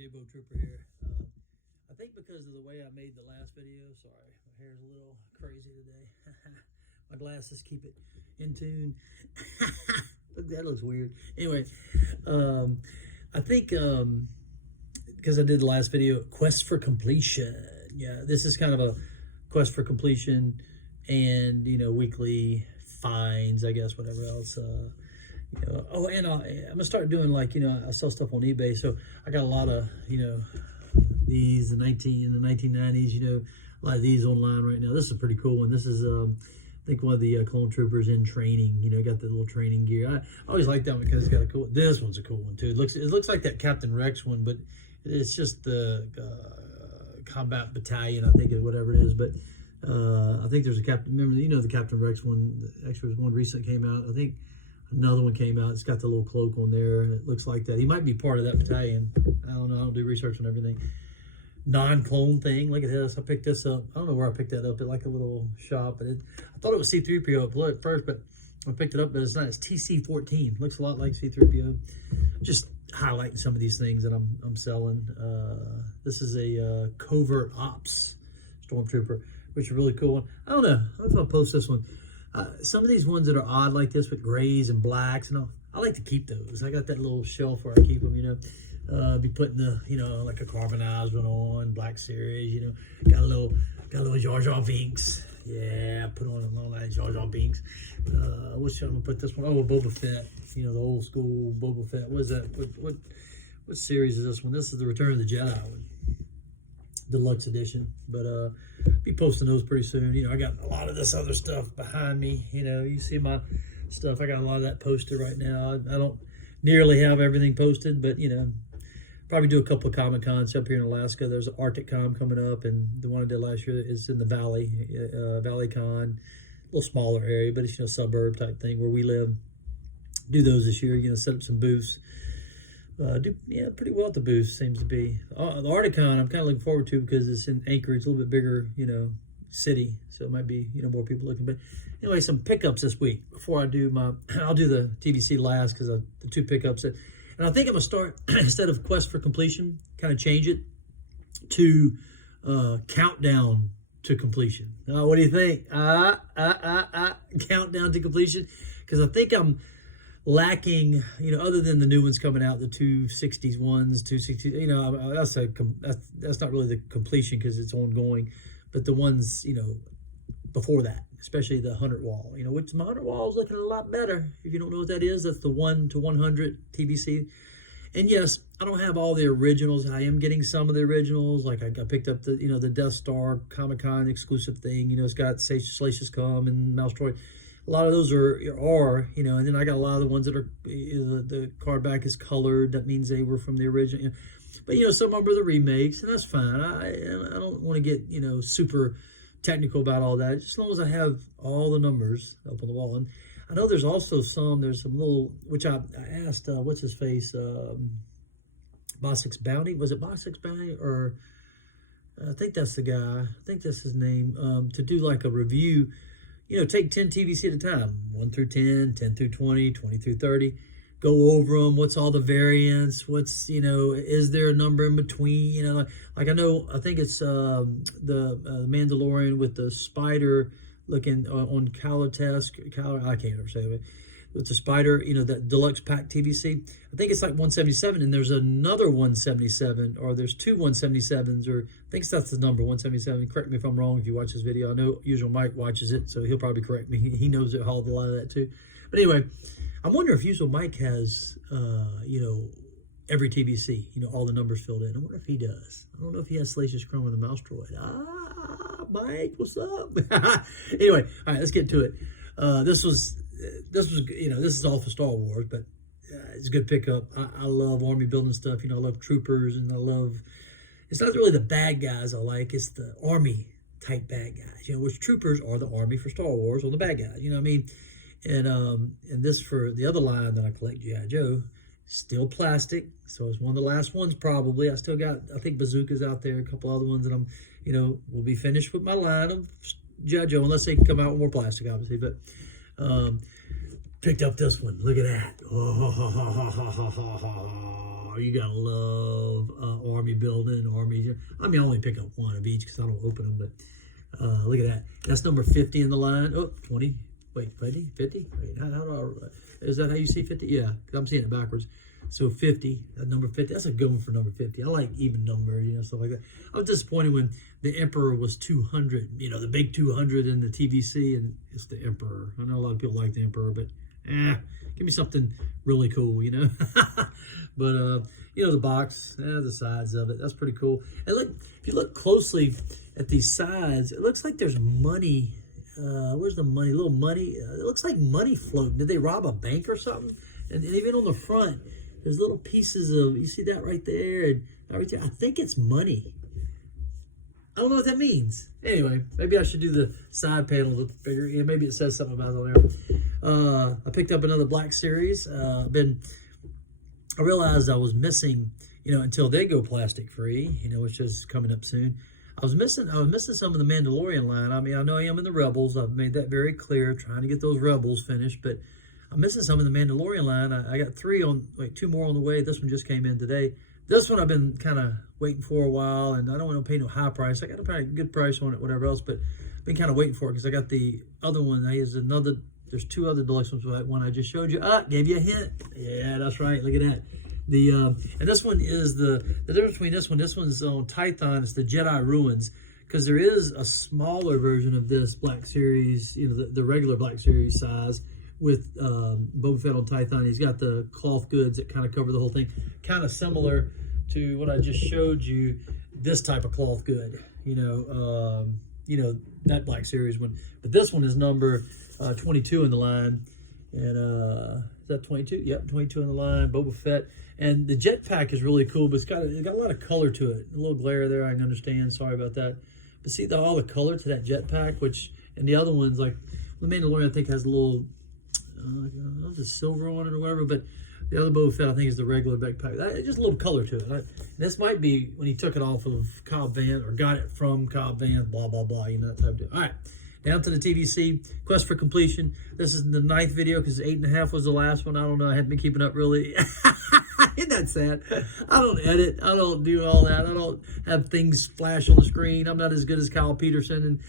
J-Bo Trooper here. I think because of the way I made the last video, sorry, my hair's a little crazy today. My glasses keep it in tune. Look, that looks weird. Anyway, I think because I did the last video, Quest for Completion. Yeah, this is kind of a quest for completion and, weekly finds, I guess, whatever else. Oh, and I'm gonna start doing I sell stuff on eBay, so I got a lot of these in the 1990s, a lot of these online right now. This is a pretty cool one. This is I think one of the clone troopers in training. Got the little training gear. I always like that one because it's got a cool. This one's a cool one too. It looks like that Captain Rex one, but it's just the combat battalion, I think, is whatever it is. But I think there's a captain. Remember, the Captain Rex one. Actually, there's one recent came out. I think another one came out. It's got the little cloak on there, and it looks like that. He might be part of that battalion. I don't know. I don't do research on everything. Non-clone thing. Look at this. I picked this up. I don't know where I picked that up. At like a little shop. I thought it was C-3PO at first, but I picked it up, but it's not. It's TC-14. Looks a lot like C-3PO. Just highlighting some of these things that I'm selling. This is a Covert Ops Stormtrooper, which is a really cool one. I don't know if I'll post this one. Some of these ones that are odd like this with grays and blacks, and I like to keep those. I got that little shelf where I keep them, be putting the, like a carbonized one on, Black Series, got a little Jar Jar Binks. Yeah, put on a little that Jar Jar Binks. Which I'm gonna put this one? Oh, Boba Fett. The old school Boba Fett. What is that? What series is this one? This is the Return of the Jedi one, deluxe edition. But be posting those pretty soon. I got a lot of this other stuff behind me. You see my stuff. I got a lot of that posted right now. I don't nearly have everything posted, but probably do a couple of Comic Cons up here in Alaska. There's an Arctic Con coming up, and the one I did last year is in the Valley, Valley Con, a little smaller area, but it's suburb type thing where we live. Do those this year. Set up some booths. Do pretty well at the booth, seems to be. The Arcticon I'm kind of looking forward to because it's in Anchorage, a little bit bigger, city, so it might be more people looking. But anyway, some pickups this week before I do I'll do the TVC last because of the two pickups and I think I'm gonna start instead of Quest for Completion, kind of change it to Countdown to Completion. What do you think? Countdown to Completion, because I think I'm lacking, other than the new ones coming out, the 260s ones, 260, that's not really the completion because it's ongoing, but the ones, before that, especially the 100 wall, which my 100 wall is looking a lot better. If you don't know what that is, that's the 1 to 100 TBC. And yes, I don't have all the originals. I am getting some of the originals. Like I picked up the, the Death Star Comic-Con exclusive thing. It's got Salacious Cum and Mouse Droid. A lot of those are, and then I got a lot of the ones that are, the card back is colored. That means they were from the original. But, some of them are the remakes, and that's fine. I don't want to get, super technical about all that. Just as long as I have all the numbers up on the wall. And I know there's also there's some little, which I asked, what's his face, Bossix Bounty? Was it Bossix Bounty? Or I think that's the guy. I think that's his name. To do like a review. Take 10 TVC at a time, 1 through 10, 10 through 20, 20 through 30. Go over them. What's all the variants? What's, is there a number in between? I think it's the Mandalorian with the spider looking on Calotesk. I can't ever say it. With the spider, that deluxe pack TVC. I think it's like 177, and there's another 177, or there's two 177s, or I think that's the number, 177. Correct me if I'm wrong if you watch this video. I know usual Mike watches it, so he'll probably correct me. He knows a lot of that too. But anyway, I wonder if usual Mike has, every TVC, all the numbers filled in. I wonder if he does. I don't know if he has Salacious Crumb and the Mouse Droid. Mike, what's up? Anyway, all right, let's get to it. This was, this is all for Star Wars, but it's a good pickup. I love army building stuff. I love troopers, and it's not really the bad guys I like, it's the army type bad guys, which troopers are the army for Star Wars, or the bad guys, what I mean? And this for the other line that I collect, G.I. Joe, still plastic, so it's one of the last ones probably. I still got, I think, bazookas out there, a couple other ones that I'm, will be finished with my line of G.I. Joe, unless they can come out with more plastic, obviously, but picked up this one. Look at that. Oh, you gotta love Army building, Army. I mean, I only pick up one of each because I don't open them, but look at that. That's number 50 in the line. Oh, 20. Wait, 50? 50? Wait, how do I, is that how you see 50? Yeah, because I'm seeing it backwards. So 50, number 50, that's a good one for number 50. I like even numbers, stuff like that. I was disappointed when the Emperor was 200, the big 200 in the TVC, and it's the Emperor. I know a lot of people like the Emperor, but give me something really cool, But, the box, the sides of it, that's pretty cool. And look, if you look closely at these sides, it looks like there's money. Where's the money? A little money. It looks like money floating. Did they rob a bank or something? And even on the front, there's little pieces of, you see that right there? And right there, I think it's money. I don't know what that means. Anyway, maybe I should do the side panel to figure. Maybe it says something about it on there. I picked up another Black Series. I realized I was missing, until they go plastic free, which is coming up soon. I was missing some of the Mandalorian line. I mean, I know I am in the Rebels. I've made that very clear, trying to get those Rebels finished, but I'm missing some of the Mandalorian line. I got two more on the way. This one just came in today. This one I've been kind of waiting for a while, and I don't want to pay no high price. I got to pay a good price on it, whatever else, but I've been kind of waiting for it because I got the other one. There's two other deluxe ones. One I just showed you. Gave you a hint. Yeah, that's right. Look at that. And this one is the difference between this one. This one's on Tython. It's the Jedi Ruins, because there is a smaller version of this Black Series, the regular Black Series size, with Boba Fett on Tython. He's got the cloth goods that kind of cover the whole thing, kind of similar to what I just showed you. This type of cloth good, that Black Series one. But this one is number 22 in the line, and is that 22? Yep, 22 in the line. Boba Fett, and the jetpack is really cool, but it's got a lot of color to it. A little glare there, I can understand. Sorry about that. But see all the color to that jetpack, and the other ones, like the Mandalorian, I think has a little. I don't know if it's silver on it or whatever, but the other Boba Fett, I think, is the regular backpack. Just a little color to it. This might be when he took it off of Cobb Vanth, or got it from Cobb Vanth, blah, blah, blah, that type of deal. All right, down to the TVC, Quest for Completion. This is the 9th video because 8.5 was the last one. I don't know. I haven't been keeping up really. Isn't that sad? I don't edit. I don't do all that. I don't have things flash on the screen. I'm not as good as Kyle Peterson. And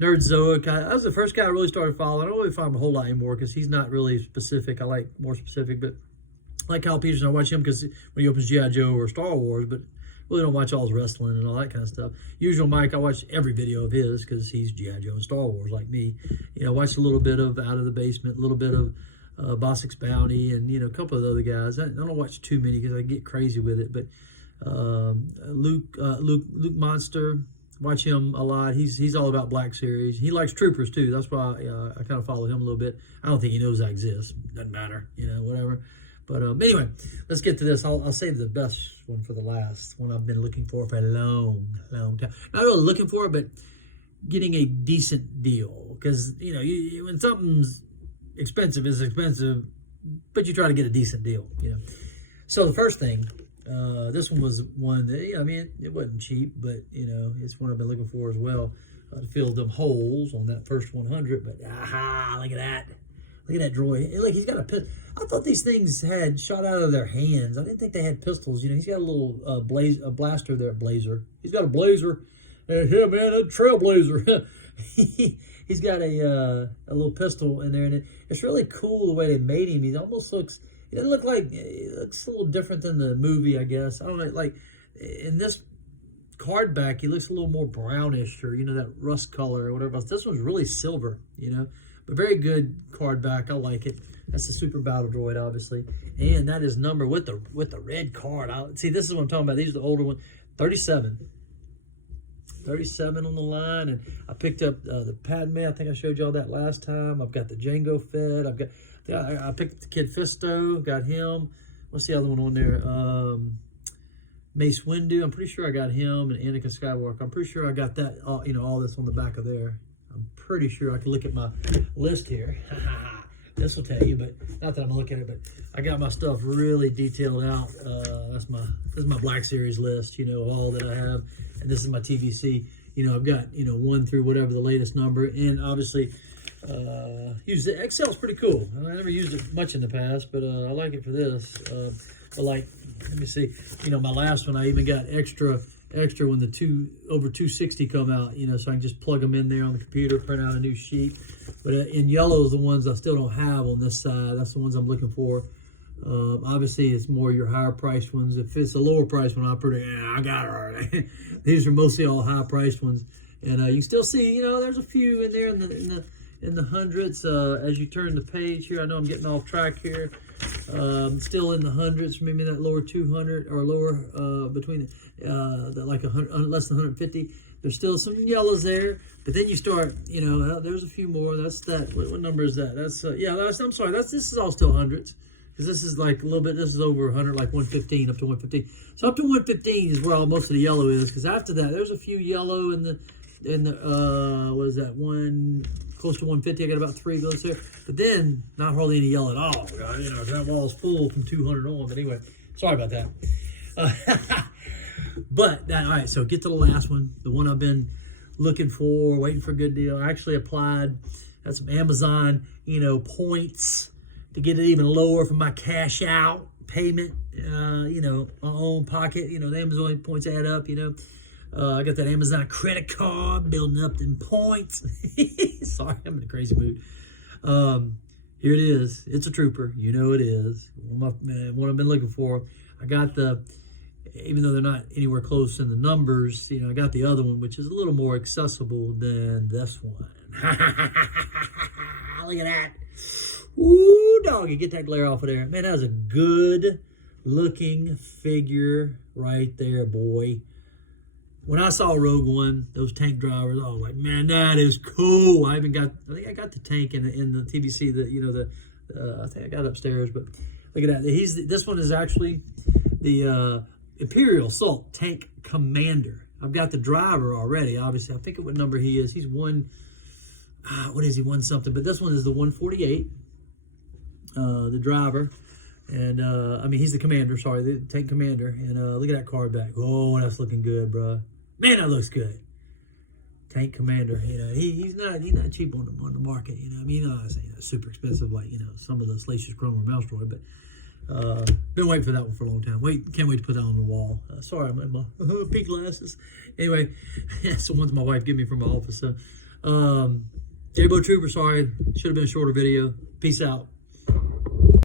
Nerdzoic. I was the first guy I really started following. I don't really follow him a whole lot anymore because he's not really specific. I like more specific. But like Kyle Peterson, I watch him because when he opens G.I. Joe or Star Wars, but really don't watch all his wrestling and all that kind of stuff. Usual Mike, I watch every video of his because he's G.I. Joe and Star Wars like me. I watch a little bit of Out of the Basement, a little bit of Bostic's Bounty, and a couple of the other guys. I don't watch too many because I get crazy with it. But Luke Monster, watch him a lot. He's all about Black Series. He likes Troopers too. That's why I kind of follow him a little bit. I don't think he knows I exist. Doesn't matter, whatever. But anyway, let's get to this. I'll save the best one for the last one. I've been looking for a long time. Not really looking for it, but getting a decent deal. Because when something's expensive is expensive, but you try to get a decent deal, So the first thing, this one was one that, it wasn't cheap, but, it's one I've been looking for as well, to fill them holes on that first 100, but, look at that. Look at that droid. Look, he's got a pistol. I thought these things had shot out of their hands. I didn't think they had pistols. He's got a little blaster there, blazer. He's got a blazer. Yeah, man, a trailblazer. He's got a little pistol in there, and it's really cool the way they made him. He almost looks. It doesn't look like. It looks a little different than the movie, I guess. I don't know. Like in this card back, he looks a little more brownish, or that rust color or whatever else. This one's really silver, but very good card back. I like it. That's the Super Battle Droid, obviously, and that is numbered with the red card. See, this is what I'm talking about. These are the older ones. 37 on the line, and I picked up the Padme. I think I showed y'all that last time. I've got the Jango Fett. I picked the Kid Fisto. Got him. What's the other one on there? Mace Windu. I'm pretty sure I got him, and Anakin Skywalker. I'm pretty sure I got that. All this on the back of there. I'm pretty sure I can look at my list here. This will tell you, but not that I'm gonna look at it. But I got my stuff really detailed out. This is my Black Series list. Of all that I have, and this is my TVC. I've got 1 through whatever the latest number, and obviously use the Excel's pretty cool. I never used it much in the past, but I like it for this. But like, let me see. You know, my last one, I even got extra when the over 260 come out. You know, so I can just plug them in there on the computer, print out a new sheet. But in yellow is the ones I still don't have on this side. That's the ones I'm looking for. Obviously, it's more your higher priced ones. If it's a lower priced one, I'll pretty, I got it already. These are mostly all high priced ones, and you still see, you know, there's a few in there in the hundreds. As you turn the page here, I know I'm getting off track here. Still in the hundreds, maybe that lower 200 or lower between like 100, less than 150. There's still some yellows there, but then you start, you know, there's a few more. That's that. What number is that? That's yeah. I'm sorry. This is all still hundreds. Because this is like a little bit, this is over 100, like 115, up to 115. So up to 115 is where all most of the yellow is. Because after that, there's a few yellow in the what is that, close to 150. I got about 3 of those there. But then, not hardly any yellow at all. You know, that wall's full from 200 on. But anyway, sorry about that. All right, so get to the last one. The one I've been looking for, waiting for a good deal. I actually applied, had some Amazon, you know, points to get it even lower for my cash out payment, you know, my own pocket. You know, the Amazon points add up, you know. I got that Amazon credit card, building up them points. Sorry, I'm in a crazy mood. Here it is. It's a trooper. You know it is. What I've been looking for. I got even though they're not anywhere close in the numbers, you know, I got the other one, which is a little more accessible than this one. Look at that. Ooh, doggy, get that glare off of there. Man, that was a good looking figure right there, boy. When I saw Rogue One, those tank drivers, I was like, man, that is cool. I think I got the tank in the TVC, I think I got it upstairs, but look at that. This one is actually the Imperial Assault Tank Commander. I've got the driver already, obviously. I forget what number he is. He's one, what is he, one something, but this one is the 148. The driver, and I mean, he's the commander, sorry, the tank commander, and look at that card back. Oh, that's looking good, bro. Man, that looks good. Tank commander, you know, he's not cheap on the market, you know. I mean, I'm saying super expensive, like, you know, some of the Salacious Crumb or Mouseroy, but been waiting for that one for a long time. Can't wait to put that on the wall. Sorry, I'm in my pink glasses. Anyway, that's the ones my wife gave me from my office. So, J-Bo Trooper, sorry, should have been a shorter video. Peace out.